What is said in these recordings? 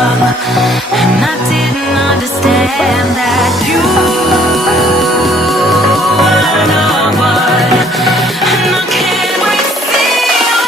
young, and I didn't understand that you were the one, and I can't wait to see you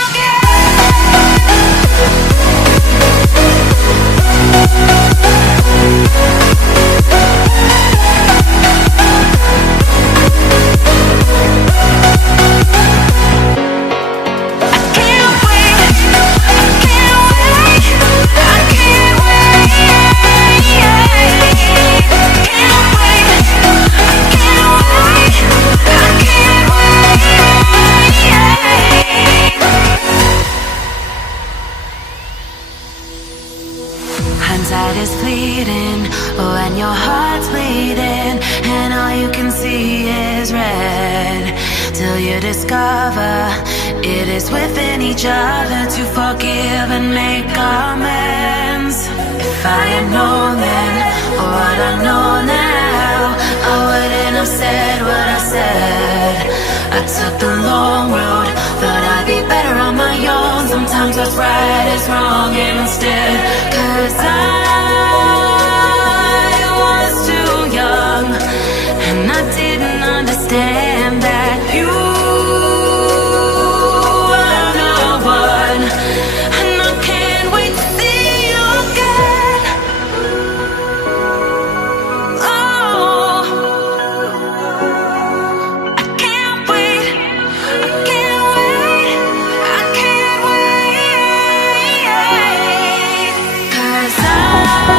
Hindsight is fleeting, oh, and your heart's bleeding, and all you can see is red, till you discover it is within each other to forgive and make amends. If I had known then, or what I know now, I wouldn't have said what I said. I took the long road, thought I'd be better on my own. Sometimes what's right is wrong instead, 'cause I was too young, and I didn't understand that you were the one, and I can't wait to see you again. Oh, I can't wait, I can't wait, I can't wait, 'cause I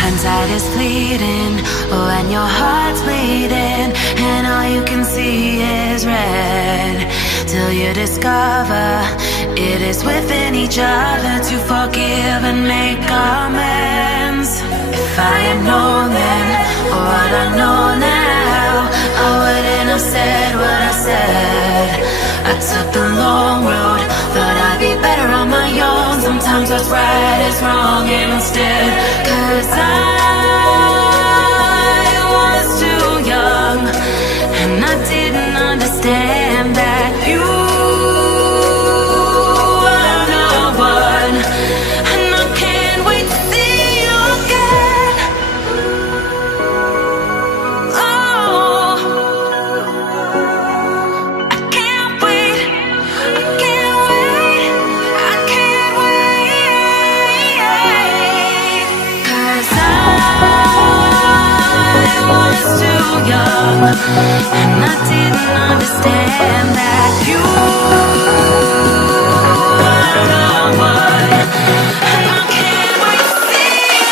Hindsight is fleeting when your heart's bleeding and all you can see is red. Till you discover it is within each other to forgive and make amends. If I had known then what I know now, I wouldn't have said what I said. I took the long road, thought I'd be better on my own. Sometimes what's right is wrong instead. 'Cause I was too young and I didn't understand that you were the one. And I can't wait to see you again. Oh, I can't wait, I can't wait, I can't wait. 'Cause I was too young and I didn't understand that you were the one. And I can't wait to see you